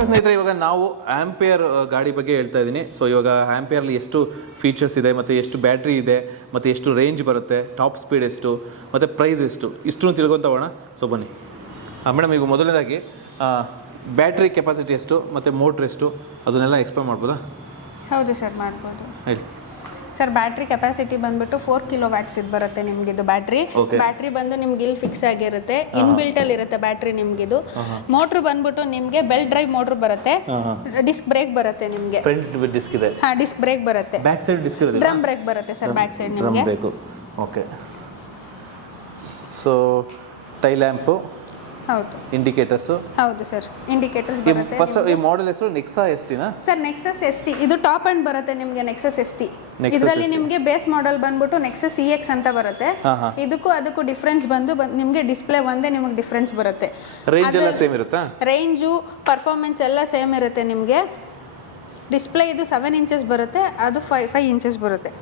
ನಮಸ್ಕಾರ ಸ್ನೇಹಿತರೆ, ಇವಾಗ ನಾವು ಆಂಪಿಯರ್ ಗಾಡಿ ಬಗ್ಗೆ ಹೇಳ್ತಾ ಇದ್ದೀನಿ. ಸೊ ಇವಾಗ ಆಂಪಿಯರ್ಲಿ ಎಷ್ಟು ಫೀಚರ್ಸ್ ಇದೆ, ಮತ್ತು ಎಷ್ಟು ಬ್ಯಾಟ್ರಿ ಇದೆ, ಮತ್ತು ಎಷ್ಟು ರೇಂಜ್ ಬರುತ್ತೆ, ಟಾಪ್ ಸ್ಪೀಡ್ ಎಷ್ಟು, ಮತ್ತು ಪ್ರೈಸ್ ಎಷ್ಟು, ಇಷ್ಟು ತಿಳ್ಕೊತಗೋಣ. ಸೊ ಬನ್ನಿ ಮೇಡಮ್, ಈಗ ಮೊದಲನೇದಾಗಿ ಬ್ಯಾಟ್ರಿ ಕೆಪಾಸಿಟಿ ಎಷ್ಟು ಮತ್ತು ಮೋಟ್ರ್ ಎಷ್ಟು ಅದನ್ನೆಲ್ಲ ಎಕ್ಸ್ಪ್ಲೇನ್ ಮಾಡ್ಬೋದಾ? ಹೌದು ಸರ್, ಮಾಡ್ಬೋದು. ಹೇಳಿ ಸರ್, ಬ್ಯಾಟ್ರಿ ಕೆಪಾಸಿಟಿ ಬಂದ್ಬಿಟ್ಟು 4 ಕಿಲೋವ್ಯಾಟ್ಸ್ ಇದು ಬರುತ್ತೆ ನಿಮ್ಗಿದು ಬ್ಯಾಟ್ರಿ ಬಂದು ನಿಮ್ಗೆ ಇಲ್ಲಿ ಫಿಕ್ಸ್ ಆಗಿರುತ್ತೆ, ಇನ್ ಬಿಲ್ಟ್ ಅಲ್ಲಿ ಇರುತ್ತೆ ಬ್ಯಾಟ್ರಿ ನಿಮ್ಗಿದು. ಮೋಟ್ರ್ ಬಂದ್ಬಿಟ್ಟು ನಿಮ್ಗೆ ಬೆಲ್ಟ್ ಡ್ರೈವ್ ಮೋಟ್ರ್ ಬರುತ್ತೆ, ಡಿಸ್ಕ್ ಬ್ರೇಕ್ ಬರುತ್ತೆ ನಿಮ್ಗೆ. ಫ್ರಂಟ್ ಡಿಸ್ಕ್ ಇದೆ, ಡಿಸ್ಕ್ ಬ್ರೇಕ್ ಬರುತ್ತೆ, ಬ್ಯಾಕ್ ಸೈಡ್ ಡಿಸ್ಕ್ ಇದೆ, ಡ್ರಮ್ ಬ್ರೇಕ್ ಬರುತ್ತೆ ಸರ್ ಬ್ಯಾಕ್ ಸೈಡ್ ನಿಮ್ಗೆ. ಓಕೆ. ಸೊ ಟೈಲ್ ಲ್ಯಾಂಪು, ಹೌದು. ಇಂಡಿಕೇಟರ್ಸ್, ಹೌದು ಸರ್, ಇಂಡಿಕೇಟರ್ಸ್ ಬರುತ್ತೆ. ಫಸ್ಟ್ ಈ ಮಾಡೆಲ್ ಹೆಸರು ನೆಕ್ಸಾ ಎಸ್ಟಿನಾ ಸರ್? ನೆಕ್ಸಸ್ ಎಸ್ಟಿ ಇದು ಟಾಪ್ ಅಂಡ್ ಬರುತ್ತೆ ನಿಮ್ಗೆ. ನೆಕ್ಸಸ್ ಎಸ್ಟಿ ಇದರಲ್ಲಿ ನಿಮ್ಗೆ ಬೇಸ್ ಮಾಡೆಲ್ ಬಂದ್ಬಿಟ್ಟು ನೆಕ್ಸಸ್ EX ಅಂತ ಬರುತ್ತೆ. ಇದಕ್ಕೂ ಅದಕ್ಕೂ ಡಿಫ್ರೆನ್ಸ್ ಬಂದು ನಿಮ್ಗೆ ಡಿಸ್ಪ್ಲೇ ಒಂದೇ ನಿಮಗೆ ಡಿಫ್ರೆನ್ಸ್ ಬರುತ್ತೆ. ರೇಂಜ್ ಎಲ್ಲ ಸೇಮ್ ಇರುತ್ತಾ? ರೇಂಜು ಪರ್ಫಾರ್ಮೆನ್ಸ್ ಎಲ್ಲ ಸೇಮ್ ಇರುತ್ತೆ ನಿಮಗೆ. ಡಿಸ್ಪ್ಲೇ ಇದು 7 ಇಂಚಸ್ ಬರುತ್ತೆ, ಅದು 5 ಇಂಚಸ್ ಬರುತ್ತೆ.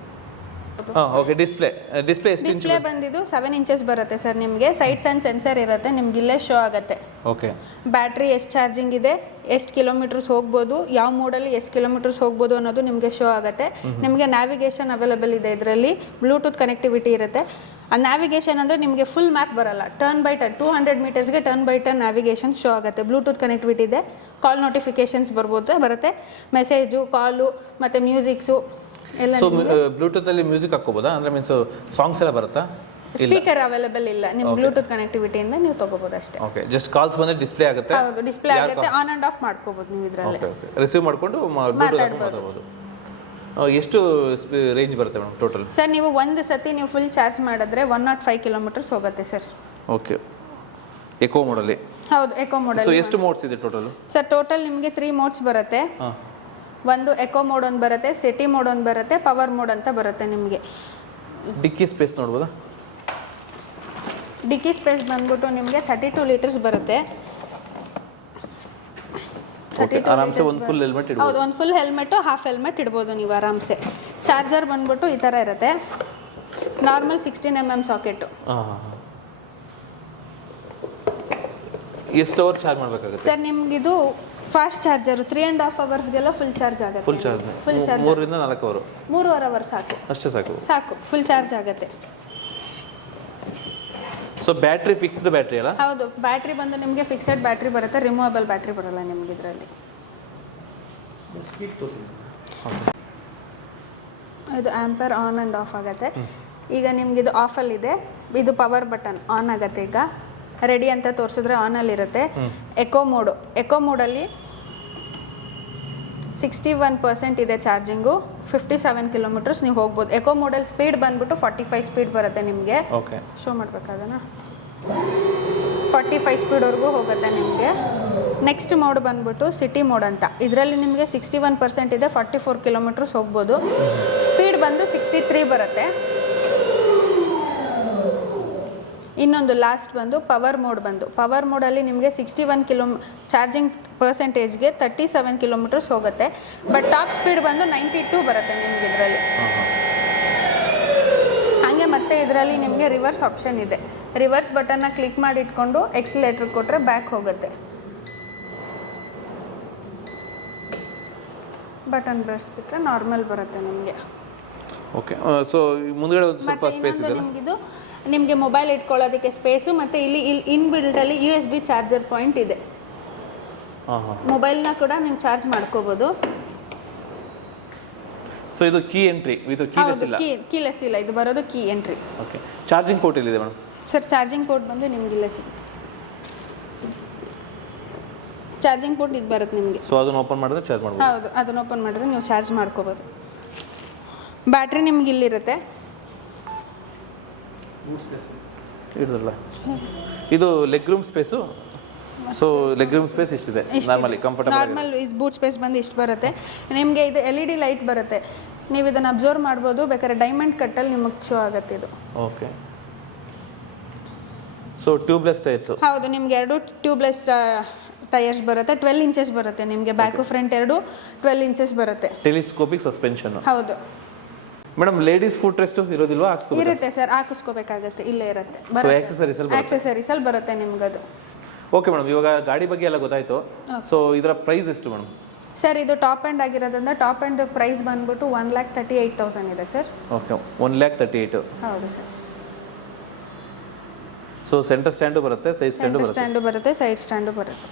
ಓಕೆ. ಡಿಸ್ಪ್ಲೇ ಬಂದಿದ್ದು 7 ಇಂಚಸ್ ಬರುತ್ತೆ ಸರ್ ನಿಮಗೆ. ಸೈಡ್ಸ್ ಅಂಡ್ ಸೆನ್ಸರ್ ಇರುತ್ತೆ ನಿಮ್ಗೆ, ಇಲ್ಲೇ ಶೋ ಆಗುತ್ತೆ. ಓಕೆ. ಬ್ಯಾಟ್ರಿ ಎಷ್ಟು ಚಾರ್ಜಿಂಗ್ ಇದೆ, ಎಷ್ಟು ಕಿಲೋಮೀಟರ್ಸ್ ಹೋಗ್ಬೋದು, ಯಾವ ಮೋಡಲ್ಲಿ ಎಷ್ಟು ಕಿಲೋಮೀಟರ್ಸ್ ಹೋಗ್ಬೋದು ಅನ್ನೋದು ನಿಮಗೆ ಶೋ ಆಗುತ್ತೆ. ನಿಮಗೆ ನ್ಯಾವಿಗೇಷನ್ ಅವೈಲೇಬಲ್ ಇದೆ ಇದರಲ್ಲಿ, ಬ್ಲೂಟೂತ್ ಕನೆಕ್ಟಿವಿಟಿ ಇರುತ್ತೆ. ಆ ನ್ಯಾವಿಗೇಷನ್ ಅಂದರೆ ನಿಮಗೆ ಫುಲ್ ಮ್ಯಾಪ್ ಬರಲ್ಲ, ಟರ್ನ್ ಬೈ ಟರ್ನ್ 200 ಮೀಟರ್ಸ್ಗೆ turn by turn navigation show ಆಗುತ್ತೆ. ಬ್ಲೂಟೂತ್ ಕನೆಕ್ಟಿವಿಟಿ ಇದೆ, ಕಾಲ್ ನೋಟಿಫಿಕೇಶನ್ಸ್ ಬರುತ್ತೆ, ಮೆಸೇಜು, ಕಾಲು ಮತ್ತು ಮ್ಯೂಸಿಕ್ಸು ಎಲ್ಲ. ಸೊ ಬ್ಲೂಟೂತ್ ಅಲ್ಲಿ ಮ್ಯೂಸಿಕ್ ಹಾಕೋಬೋದಾ? ಅಂದ್ರೆ ಮೀನ್ಸ್ ಸಾಂಗ್ಸ್ ಎಲ್ಲ ಬರುತ್ತಾ? ಸ್ಪೀಕರ್ ಅವೈಲೇಬಲ್ ಇಲ್ಲ, ನಿಮ್ಮ ಬ್ಲೂಟೂತ್ ಕನೆಕ್ಟಿವಿಟಿಯಿಂದ ನೀವು ತಗೋಬಹುದು ಅಷ್ಟೇ. ಓಕೆ. ಜಸ್ಟ್ ಕಾಲ್ಸ್ ಬಂದ್ರೆ ಡಿಸ್ಪ್ಲೇ ಆಗುತ್ತೆ. ಹೌದು, ಡಿಸ್ಪ್ಲೇ ಆಗುತ್ತೆ, ಆನ್ ಅಂಡ್ ಆಫ್ ಮಾಡ್ಕೋಬಹುದು ನೀವು ಇದರಲ್ಲಿ. ಓಕೆ. ರಿಸೀವ್ ಮಾಡ್ಕೊಂಡು ಮಾತಾಡಬಹುದು. ಎಷ್ಟು ರೇಂಜ್ ಬರುತ್ತೆ ಮೇಡಮ್ ಟೋಟಲ್? ಸರ್, ನೀವು ಒಂದು ಸತಿ ನೀವು ಫುಲ್ ಚಾರ್ಜ್ ಮಾಡಿದ್ರೆ 105 ಕಿಲೋಮೀಟರ್ಸ್ ಹೋಗುತ್ತೆ ಸರ್. ಓಕೆ. ಎಕೋ ಮೋಡಲ್ಲಿ? ಹೌದು, ಎಕೋ ಮೋಡಲ್. ಸೊ ಎಷ್ಟು ಮೋಡ್ಸ್ ಇದೆ ಟೋಟಲ್? ಸರ್, ಟೋಟಲ್ ನಿಮಗೆ 3 ಮೋಡ್ಸ್ ಬರುತ್ತೆ. ಒಂದು ಎಕೋ ಮೋಡ್ ಒಂದು ಬರುತ್ತೆ, ಸಿಟಿ ಮೋಡ್ ಒಂದು ಬರುತ್ತೆ, ಪವರ್ ಮೋಡ್ ಅಂತ ಬರುತ್ತೆ ನಿಮಗೆ. ಡಿಕ್ಕಿ ಸ್ಪೇಸ್ ನೋಡ್ಬೋದಾ? ಡಿಕ್ಕಿ ಸ್ಪೇಸ್ ಬಂದ್ಬಿಟ್ಟು ನಿಮಗೆ 32 ಲೀಟರ್ಸ್ ಬರುತ್ತೆ. ಆರಾಮ್ಸೆ ಒಂದು ಫುಲ್ ಹೆಲ್ಮೆಟ್ ಇಡಬಹುದು. ಹೌದು, ಒಂದು ಫುಲ್ ಹೆಲ್ಮೆಟ್, ಹಾಫ್ ಹೆಲ್ಮೆಟ್ ಇಡ್ಬೋದು ನೀವು ಆರಾಮ್ಸೆ. ಚಾರ್ಜರ್ ಬಂದ್ಬಿಟ್ಟು ಈ ಥರ ಇರುತ್ತೆ, ನಾರ್ಮಲ್ 16mm ಸಾಕೆಟು. ಎಷ್ಟು ಅವರ್ ಚಾರ್ಜ್ ಮಾಡಬೇಕಾಗುತ್ತೆ ಸರ್? ನಿಮ್ಗಿದು ಫಾಸ್ಟ್ ಚಾರ್ಜರು 3.5 ಅವರ್ಸ್ಗೆಲ್ಲ ಫುಲ್ ಚಾರ್ಜ್ ಆಗುತ್ತೆ. ಫುಲ್ ಚಾರ್ಜ್ 3 ರಿಂದ 4 ಅವರ್? 3.5 ಅವರ್ ಸಾಕು, ಅಷ್ಟೇ ಸಾಕು ಫುಲ್ ಚಾರ್ಜ್ ಆಗುತ್ತೆ. ಸೊ ಬ್ಯಾಟ್ರಿ ಫಿಕ್ಸ್ಡ್ ಬ್ಯಾಟ್ರಿ ಅಲ್ಲ? ಹೌದು, ಬ್ಯಾಟ್ರಿ ಬಂದು ನಿಮಗೆ ಫಿಕ್ಸೆಡ್ ಬ್ಯಾಟ್ರಿ ಬರುತ್ತೆ, ರಿಮೂವಬಲ್ ಬ್ಯಾಟ್ರಿ ಬರಲ್ಲ ನಿಮ್ಗೆ ಇದರಲ್ಲಿ. ಇದು ಆಂಪರ್ ಆನ್ ಆ್ಯಂಡ್ ಆಫ್ ಆಗುತ್ತೆ. ಈಗ ನಿಮ್ಗಿದು ಆಫಲ್ಲಿದೆ, ಇದು ಪವರ್ ಬಟನ್ ಆನ್ ಆಗುತ್ತೆ. ಈಗ ರೆಡಿ ಅಂತ ತೋರಿಸಿದ್ರೆ ಆನಲ್ಲಿರುತ್ತೆ. ಎಕೋ ಮೋಡಲ್ಲಿ 61% ಇದೆ ಚಾರ್ಜಿಂಗು, 57 ಕಿಲೋಮೀಟರ್ಸ್ ನೀವು ಹೋಗ್ಬೋದು. ಎಕೋ ಮೋಡಲ್ ಸ್ಪೀಡ್ ಬಂದ್ಬಿಟ್ಟು 45 ಸ್ಪೀಡ್ ಬರುತ್ತೆ ನಿಮಗೆ. ಓಕೆ. ಶೋ ಮಾಡಬೇಕಾದನ 45 ಸ್ಪೀಡ್ವರೆಗೂ ಹೋಗುತ್ತೆ ನಿಮಗೆ. ನೆಕ್ಸ್ಟ್ ಮೋಡ್ ಬಂದ್ಬಿಟ್ಟು ಸಿಟಿ ಮೋಡ್ ಅಂತ, ಇದರಲ್ಲಿ ನಿಮಗೆ 61% ಇದೆ, 44 ಕಿಲೋಮೀಟರ್ಸ್ ಹೋಗ್ಬೋದು. ಸ್ಪೀಡ್ ಬಂದು 63 ಬರುತ್ತೆ. ಇನ್ನೊಂದು ಲಾಸ್ಟ್ ಬಂದು ಪವರ್ ಮೋಡಲ್ಲಿ ನಿಮಗೆ 61 ಚಾರ್ಜಿಂಗ್ ಪರ್ಸೆಂಟೇಜ್ಗೆ 37 ಕಿಲೋಮೀಟರ್ಸ್ ಹೋಗುತ್ತೆ. ಬಟ್ ಟಾಪ್ ಸ್ಪೀಡ್ ಬಂದು 92 ಬರುತ್ತೆ ನಿಮ್ಗೆ ಇದರಲ್ಲಿ. ಹಾಗೆ ಮತ್ತೆ ಇದರಲ್ಲಿ ನಿಮಗೆ ರಿವರ್ಸ್ ಆಪ್ಷನ್ ಇದೆ. ರಿವರ್ಸ್ ಬಟನ್ನ ಕ್ಲಿಕ್ ಮಾಡಿ ಇಟ್ಕೊಂಡು ಎಕ್ಸಿಲೇಟರ್ ಕೊಟ್ಟರೆ ಬ್ಯಾಕ್ ಹೋಗುತ್ತೆ. ಬಟನ್ ಬಿಡಿಸ್ಬಿಟ್ರೆ ನಾರ್ಮಲ್ ಬರುತ್ತೆ ನಿಮಗೆ. ಓಕೆ. ಸೊ ಮುಂದ್ಗಡೆ ಒಂದು ಸ್ವಲ್ಪ ಸ್ಪೇಸ್ ಇದೆ. ನಿಮಗಿದು ನಿಮಗೆ ಮೊಬೈಲ್ ಇಟ್ಕೊಳ್ಳೋದಕ್ಕೆ ಸ್ಪೇಸು, ಮತ್ತು ಇಲ್ಲಿ ಇನ್ ಬಿಲ್ಟಲ್ಲಿ USB ಚಾರ್ಜರ್ ಪಾಯಿಂಟ್ ಇದೆ. ಮೊಬೈಲ್ನ ಕೂಡ ನೀವು ಚಾರ್ಜ್ ಮಾಡ್ಕೋಬೋದು. ಸೊ ಇದು ಕೀ ಎಂಟ್ರಿ ವಿತ್ ಕೀಲೆಸ್ ಇಲ್ಲ? ಕೀಲೆಸ್ ಇಲ್ಲ, ಇದು ಬರೋದು key entry. Okay. Charging port ಎಲ್ಲಿದೆ ಮೇಡಮ್? ಸರ್, ಚಾರ್ಜಿಂಗ್ ಪೋರ್ಟ್ ಬಂದು ನಿಮ್ಗೆ ಇಲ್ಲೇ ಸಿಗುತ್ತೆ. ಚಾರ್ಜಿಂಗ್ ಪೋರ್ಟ್ ಇದು ಬರುತ್ತೆ ನಿಮಗೆ. ಸೊ ಅದನ್ನು ಓಪನ್ ಮಾಡಿದ್ರೆ ಚಾರ್ಜ್ ಮಾಡ್ಬೋದು? ಹೌದು, ಅದನ್ನು ಓಪನ್ ಮಾಡಿದ್ರೆ ನೀವು ಚಾರ್ಜ್ ಮಾಡ್ಕೋಬೋದು. ಬ್ಯಾಟ್ರಿ ನಿಮ್ಗೆ ಇಲ್ಲಿರುತ್ತೆ. ಇರೋದಿಲ್ಲ. ಇದು leg room space. So leg room space ಇಷ್ಟಿದೆ ನಾರ್ಮಲ್. ಬೂಟ್ ಸ್ಪೇಸ್ ಬಂದು ಇಷ್ಟು ಬರುತ್ತೆ ನಿಮಗೆ. ಇದು LED ಲೈಟ್ ಬರುತ್ತೆ, ನೀವು ಇದನ್ನು ಅಬ್ಸರ್ವ್ ಮಾಡ್ಬೋದು. ಬೇಕಾದ್ರೆ ಡೈಮಂಡ್ ಕಟ್ಟಲ್ಲಿ ನಿಮಗೆ ಶೋ ಆಗುತ್ತೆ ಇದು. ಓಕೆ. So tubeless tyres? ಹೌದು, ನಿಮ್ಗೆ 2 ಟ್ಯೂಬ್ಲೆಸ್ ಟೈರ್ಸ್ ಬರುತ್ತೆ. 12 ಇಂಚಸ್ ಬರುತ್ತೆ ನಿಮಗೆ, ಬ್ಯಾಕು ಫ್ರಂಟ್ 12 ಇಂಚಸ್ ಬರುತ್ತೆ. Telescopic suspension? ಹೌದು. ಮೇಡಮ್, ಲೇಡೀಸ್ ಫುಟ್ ರೆಸ್ಟ್ ಇರೋದಿಲ್ವಾ? ಇರುತ್ತೆ ಸರ್, ಹಾಕಿಸ್ಕೋಬೇಕಾಗುತ್ತೆ, ಇಲ್ಲೇ ಇರುತ್ತೆ. ಆಕ್ಸೆಸರೀಸ್ ಅಲ್ಲಿ ಬರುತ್ತೆ ನಿಮ್ಗೆ ಅದು. ಓಕೆ ಮೇಡಮ್, ಇವಾಗ ಗಾಡಿ ಬಗ್ಗೆ ಎಲ್ಲ ಗೊತ್ತಾಯಿತು. ಸೊ ಇದರ ಪ್ರೈಸ್ ಎಷ್ಟು ಮೇಡಮ್? ಸರ್ ಇದು ಟಾಪ್ ಎಂಡ್ ಆಗಿರೋದ್ರಿಂದ ಟಾಪ್ ಎಂಡ್ ಪ್ರೈಸ್ ಬಂದ್ಬಿಟ್ಟು 1,38,000 ಇದೆ ಸರ್. ಓಕೆ, 1,38,000. ಹೌದು ಸರ್. ಸೊ ಸೆಂಟರ್ ಸ್ಟ್ಯಾಂಡು ಬರುತ್ತೆ, ಸೈಡ್ ಸ್ಟ್ಯಾಂಡು ಸೆಂಟರ್ ಬರುತ್ತೆ. ಸ್ಟ್ಯಾಂಡು ಬರುತ್ತೆ, ಸೈಡ್ ಸ್ಟ್ಯಾಂಡು ಬರುತ್ತೆ.